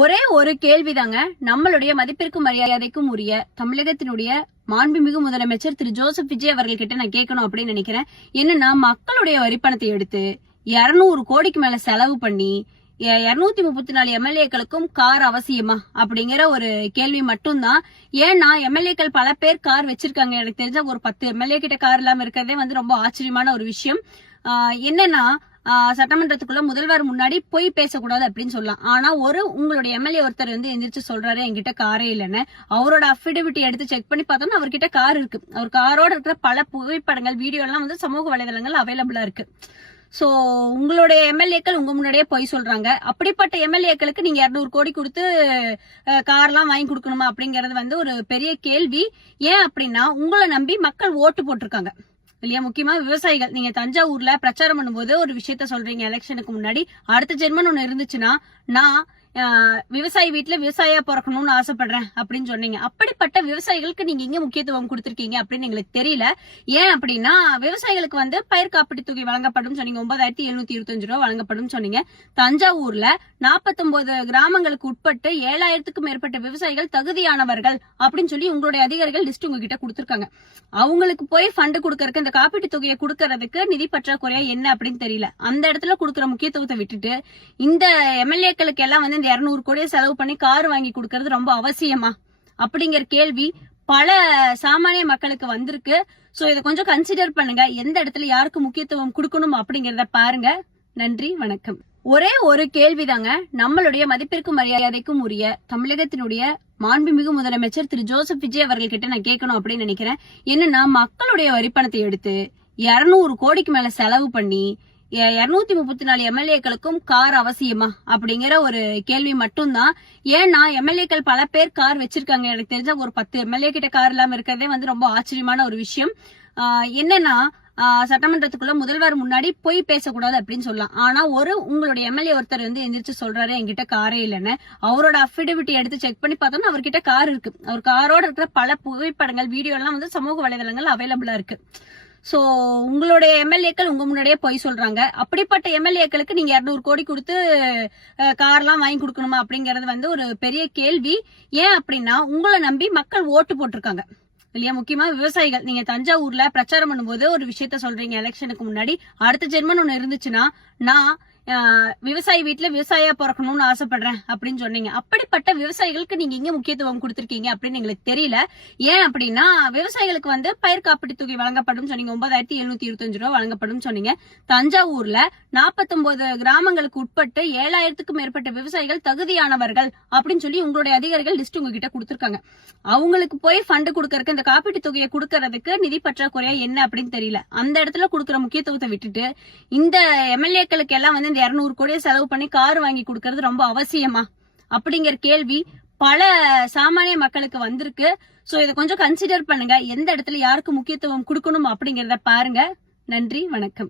ஒரே ஒரு கேள்விதாங்க. நம்மளுடைய மதிப்பிற்கும் மரியாதைக்கும் உரிய தமிழகத்தினுடைய மாண்புமிகு முதலமைச்சர் திரு ஜோசப் விஜய் அவர்கள் கிட்ட நான் கேட்கணும் அப்படின்னு நினைக்கிறேன். என்னன்னா, மக்களுடைய வரிப்பணத்தை எடுத்து 200 கோடிக்கு மேல செலவு பண்ணி 234 எம்எல்ஏக்களுக்கும் கார் அவசியமா அப்படிங்கிற ஒரு கேள்வி மட்டும்தான். ஏன்னா எம்எல்ஏக்கள் பல பேர் கார் வச்சிருக்காங்க. எனக்கு தெரிஞ்ச ஒரு 10 எம்எல்ஏ கிட்ட கார் இல்லாம இருக்கிறதே வந்து ரொம்ப ஆச்சரியமான ஒரு விஷயம். என்னன்னா, சட்டமன்றத்துக்குள்ள முதல்வர் முன்னாடி போய் பேசக்கூடாது அப்படின்னு சொல்லலாம். ஆனா உங்களுடைய எம்எல்ஏ ஒருத்தர் வந்து எந்திரிச்சு சொல்றாரு என்கிட்ட காரே இல்லைன்னு. அவரோட அஃபிடவிட்டி எடுத்து செக் பண்ணி பார்த்தோம்னா அவர்கிட்ட கார் இருக்கு. அவர் காரோட இருக்கிற பல புகைப்படங்கள், வீடியோ எல்லாம் வந்து சமூக வலைதளங்கள் அவைலபிளா இருக்கு. சோ உங்களுடைய எம்எல்ஏக்கள் உங்க முன்னாடியே போய் சொல்றாங்க. அப்படிப்பட்ட எம்எல்ஏக்களுக்கு நீங்க 200 கோடி கொடுத்து கார்லாம் வாங்கி கொடுக்கணுமா அப்படிங்கறது வந்து ஒரு பெரிய கேள்வி. ஏன் அப்படின்னா, உங்களை நம்பி மக்கள் ஓட்டு போட்டிருக்காங்க இல்லையா? முக்கியமா விவசாயிகள். நீங்க தஞ்சாவூர்ல பிரச்சாரம் பண்ணும்போது ஒரு விஷயத்த சொல்றீங்க, எலெக்ஷனுக்கு முன்னாடி அடுத்த ஜென்மன் ஒண்ணு இருந்துச்சுன்னா நான் விவசாயி வீட்டுல விவசாயியா பிறக்கணும்னு ஆசைப்படுறேன் அப்படின்னு சொன்னீங்க. அப்படிப்பட்ட விவசாயிகளுக்கு நீங்க இங்க முக்கியத்துவம் கொடுத்திருக்கீங்க அப்படின்னு எங்களுக்கு தெரியல. ஏன் அப்படின்னா, விவசாயிகளுக்கு வந்து பயிர் காப்பீட்டு தொகை வழங்கப்படும் சொன்னீங்க. 9725 ரூபாய் வழங்கப்படும் சொன்னீங்க. தஞ்சாவூர்ல 49 கிராமங்களுக்கு உட்பட்டு 7000க்கும் மேற்பட்ட விவசாயிகள் தகுதியானவர்கள் அப்படின்னு சொல்லி உங்களுடைய அதிகாரிகள் லிஸ்ட் உங்ககிட்ட கொடுத்திருக்காங்க. அவங்களுக்கு போய் ஃபண்ட் கொடுக்கறதுக்கு, இந்த காப்பீட்டு தொகையை கொடுக்கறதுக்கு நிதி பற்றாக்குறையா என்ன அப்படின்னு தெரியல. அந்த இடத்துல கொடுக்கற முக்கியத்துவத்தை விட்டுட்டு இந்த எம்எல்ஏக்களுக்கு எல்லாம் வந்து 200 கோடியை செலவு பண்ணி கார் வாங்கி கொடுக்கறது ரொம்ப அவசியமா அப்படிங்கிற கேள்வி பல சாமானிய மக்களுக்கு வந்திருக்கு. சோ இதை கொஞ்சம் கன்சிடர் பண்ணுங்க. எந்த இடத்துல யாருக்கு முக்கியத்துவம் கொடுக்கணும் அப்படிங்கறத பாருங்க. நன்றி, வணக்கம். ஒரே ஒரு கேள்விதாங்க. நம்மளுடைய மதிப்பிற்கும் மரியாதைக்கும் உரிய தமிழகத்தினுடைய மாண்புமிகு முதலமைச்சர் திரு ஜோசப் விஜய் அவர்கள் கிட்ட நான் கேட்கணும் அப்படின்னு நினைக்கிறேன். என்னன்னா, மக்களுடைய வரிப்பணத்தை எடுத்து 200 கோடிக்கு மேல செலவு பண்ணி 234 எம்எல்ஏக்களுக்கும் கார் அவசியமா அப்படிங்கிற ஒரு கேள்வி மட்டும்தான். ஏன்னா எம்எல்ஏக்கள் பல பேர் கார் வச்சிருக்காங்க. எனக்கு தெரிஞ்ச ஒரு 10 எம்எல்ஏ கிட்ட கார் இல்லாம இருக்கிறதே வந்து ரொம்ப ஆச்சரியமான ஒரு விஷயம். என்னன்னா, சட்டமன்றத்துக்குள்ள முதல்வர் முன்னாடி போய் பேசக்கூடாது அப்படின்னு சொல்லலாம். ஆனா உங்களுடைய எம்எல்ஏ ஒருத்தர் வந்து எந்திரிச்சு சொல்றாரு என்கிட்ட காரே இல்லைன்னு. அவரோட அஃபிடவிட்டி எடுத்து செக் பண்ணி பார்த்தோம்னா அவர்கிட்ட கார் இருக்கு. அவர் காரோட இருக்கிற பல புகைப்படங்கள், வீடியோ எல்லாம் வந்து சமூக வலைதளங்கள் அவைலபிளா இருக்கு. சோ உங்களுடைய எம்எல்ஏக்கள் உங்க முன்னாடியே போய் சொல்றாங்க. அப்படிப்பட்ட எம்எல்ஏக்களுக்கு நீங்க 200 கோடி கொடுத்து கார்லாம் வாங்கி கொடுக்கணுமா அப்படிங்கறது வந்து ஒரு பெரிய கேள்வி. ஏன் அப்படின்னா, உங்களை நம்பி மக்கள் ஓட்டு போட்டிருக்காங்க இல்லையா? முக்கியமா விவசாயிகள். நீங்க தஞ்சாவூர்ல பிரச்சாரம் பண்ணும்போது ஒரு விஷயத்த சொல்றீங்க, எலெக்ஷனுக்கு முன்னாடி அடுத்த ஜென்மன் ஒண்ணு இருந்துச்சுன்னா நான் விவசாயி வீட்டுல விவசாயியா பிறக்கணும்னு ஆசைப்படுறேன் அப்படின்னு சொன்னீங்க. அப்படிப்பட்ட விவசாயிகளுக்கு நீங்க இங்க முக்கியத்துவம் கொடுத்திருக்கீங்க அப்படின்னு எங்களுக்கு தெரியல. ஏன் அப்படின்னா, விவசாயிகளுக்கு வந்து பயிர் காப்பீட்டு தொகை வழங்கப்படும் சொன்னீங்க. 9725 ரூபாய் வழங்கப்படும் சொன்னீங்க. தஞ்சாவூர்ல 49 கிராமங்களுக்கு உட்பட்டு 7000க்கும் மேற்பட்ட விவசாயிகள் தகுதியானவர்கள் அப்படின்னு சொல்லி உங்களுடைய அதிகாரிகள் லிஸ்ட் உங்ககிட்ட கொடுத்திருக்காங்க. அவங்களுக்கு போய் ஃபண்ட் கொடுக்கறதுக்கு, இந்த காப்பீட்டு தொகையை கொடுக்கறதுக்கு நிதி பற்றாக்குறையா என்ன அப்படின்னு தெரியல. அந்த இடத்துல கொடுக்கற முக்கியத்துவத்தை விட்டுட்டு இந்த எம்எல்ஏக்களுக்கு எல்லாம் வந்து 200 கோடியை செலவு பண்ணி கார் வாங்கி கொடுக்கறது ரொம்ப அவசியமா அப்படிங்கிற கேள்வி பல சாமானிய மக்களுக்கு வந்திருக்கு. சோ இதை கொஞ்சம் கன்சிடர் பண்ணுங்க. எந்த இடத்துல யாருக்கு முக்கியத்துவம் கொடுக்கணும் அப்படிங்கறத பாருங்க. நன்றி, வணக்கம்.